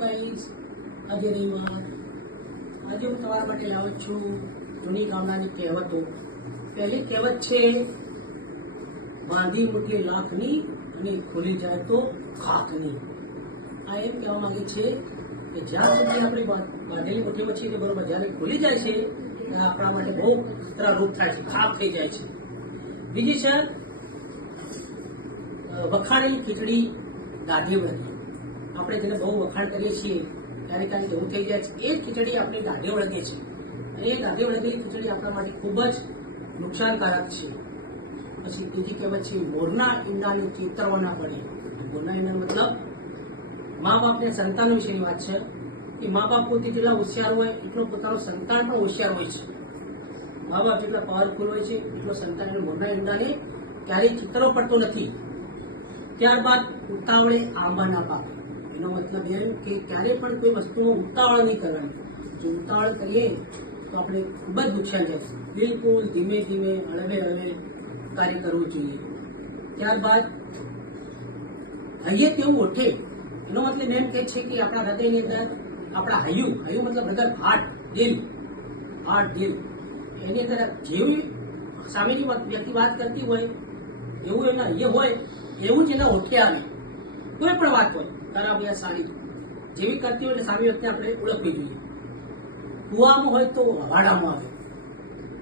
Guys, આજે રવિવાર. આજે હું તમારા માટે લાવ્યો છું જૂની ગામડાની કહેવતો. પહેલી કહેવત છે, બાંધી મૂકી લાખની અને ખુલી જાય તો ખાખની. આ એમ કહેવા માંગે છે કે જ્યાં સુધી આપણી બાંધેલી મુઠ્ઠીમાં છે કે બરોબર જ્યારે ખુલી જાય છે ત્યારે આપણા માટે બહુ ખતરારૂપ થાય છે, ખાખ થઈ જાય છે. બીજી છે, વખાણેલી ખીચડી દાઢી વળગે. આપણે જેને બહુ વખાણ કરીએ છીએ ત્યારે ક્યારેક એવું થઈ જાય છે એ ખીચડી આપણી દાઢી વળગે છે, અને એ દાઢી વળગેલી ખીચડી આપણા માટે ખૂબ જ નુકસાનકારક છે. પછી બીજી કહેવત છે, મોરના ઈંડાની ચિતરવા ના પડે. મોરના ઈંડા મતલબ મા બાપને સંતાનો વિશેની વાત છે કે મા બાપ પોતે જેટલા હોશિયાર હોય એટલો પોતાનું સંતાન પણ હોશિયાર હોય છે. મા બાપ જેટલા પાવરફુલ હોય છે એટલો સંતાન મોરના ઈંડાને ક્યારેય ચિતરવો પડતો નથી. ત્યારબાદ ઉતાવળે આંબા ના પાકે. એનો મતલબ એમ કે ક્યારે પણ કોઈ વસ્તુનો ઉતાવળ નહીં કરવાની. જો ઉતાવળ કરીએ તો આપણે ખૂબ જ નુકસાન જાય છે. બિલકુલ ધીમે ધીમે હળવે હળવે કાર્ય કરવું જોઈએ. ત્યારબાદ હૈયે તેવું ઓઠે. એનો મતલબ એમ કે છે કે આપણા હૃદયની અંદર આપણા હૈયું મતલબ હૃદય, હાર્ટ, દિલ, એની અંદર જેવી સામેની વ્યક્તિ વાત કરતી હોય એવું એના હૈયે હોય એવું જ એના ઓઠે આવે. કોઈ પણ વાત હોય, ખરાબ યા સારી, જેવી કરતી હોય એટલે સામી વ્યક્તિ આપણે ઓળખવી જોઈએ. કુવામાં હોય તો હવાડામાં આવે.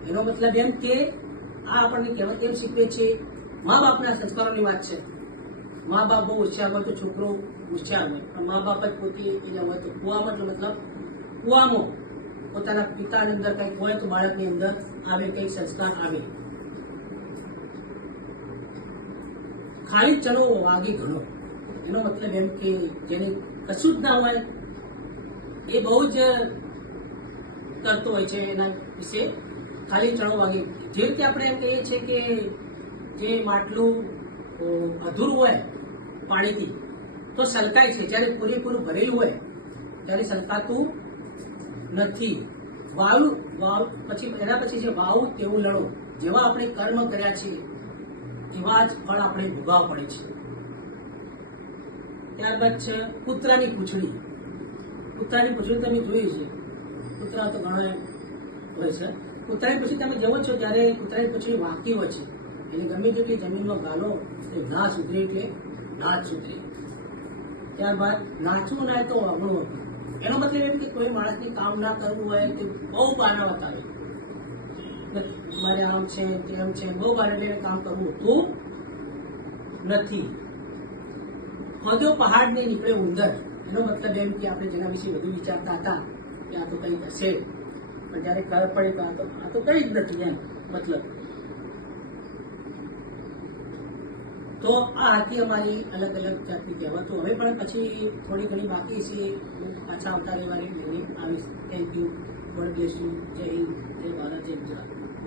એનો મતલબ એમ કે આ આપણને કહેવત એમ શીખવે છે, મા બાપના સંસ્કારોની વાત છે. મા બાપ બહુ હોશિયાર હોય તો છોકરો હોશિયાર હોય, પણ મા બાપ જ પોતે એને હોય તો કુવામાં, મતલબ કુવામાં પોતાના પિતાની અંદર કંઈક હોય તો બાળકની અંદર આવે, કંઈક સંસ્કાર આવે. ખાલી ચલો વાગે ઘણો. એનો મતલબ એમ કે જેને કશું જ ના હોય એ બહુ જ કરતો હોય છે. એના વિશે ખાલી ચણો વાગે. જે રીતે આપણે એમ કહીએ છીએ કે જે માટલું અધૂરું હોય પાણીથી તો સલકાય છે, જ્યારે પૂરેપૂરું ભરેલું હોય ત્યારે સલકાતું નથી. વાવ પછી એના પછી છે, વાવ તેવું લડો. જેવા આપણે કર્મ કર્યા છે એવા જ ફળ આપણે ભોગવવા પડે છે. ત્યારબાદ છે, કૂતરાની પૂંછડી. કૂતરાની પૂંછડી તમે જોઈ છે. કૂતરા તો ઘણા હોય છે. કૂતરાની પૂંછડી તમે જવો છો ત્યારે કૂતરાની પૂંછડી વાંકી હોય છે, એટલે ગમે તેટલી જમીનમાં ગાલો તો ના સુધરે એટલે ના જ સુધરે. ત્યારબાદ નાચવું ના તો અવળું હતું. એનો મતલબ એમ કે કોઈ માણસને કામ ના કરવું હોય તો બહુ બહાના બતાવે. મારે આમ છે તેમ છે, બહુ બહાને કામ કરવું હોતું નથી. ખોદ્યો પહાડ ને નીકળે ઉંદર. એનો મતલબ એમ કે આપણે જેના વિશે વધુ વિચારતા હતા કે આ તો કંઈક હશે, પણ જયારે ખબર પડે કે આ તો કંઈ જ નથી એમ મતલબ. તો આ હતી અમારી અલગ અલગ જાતની કહેવતો. હવે પણ પછી થોડી ઘણી બાકી છે, પાછા આવતા રવિવારે લઈને આવીશ. Thank you. God bless you. જય હિન્દ, જય ભારત, જય ગુજરાત.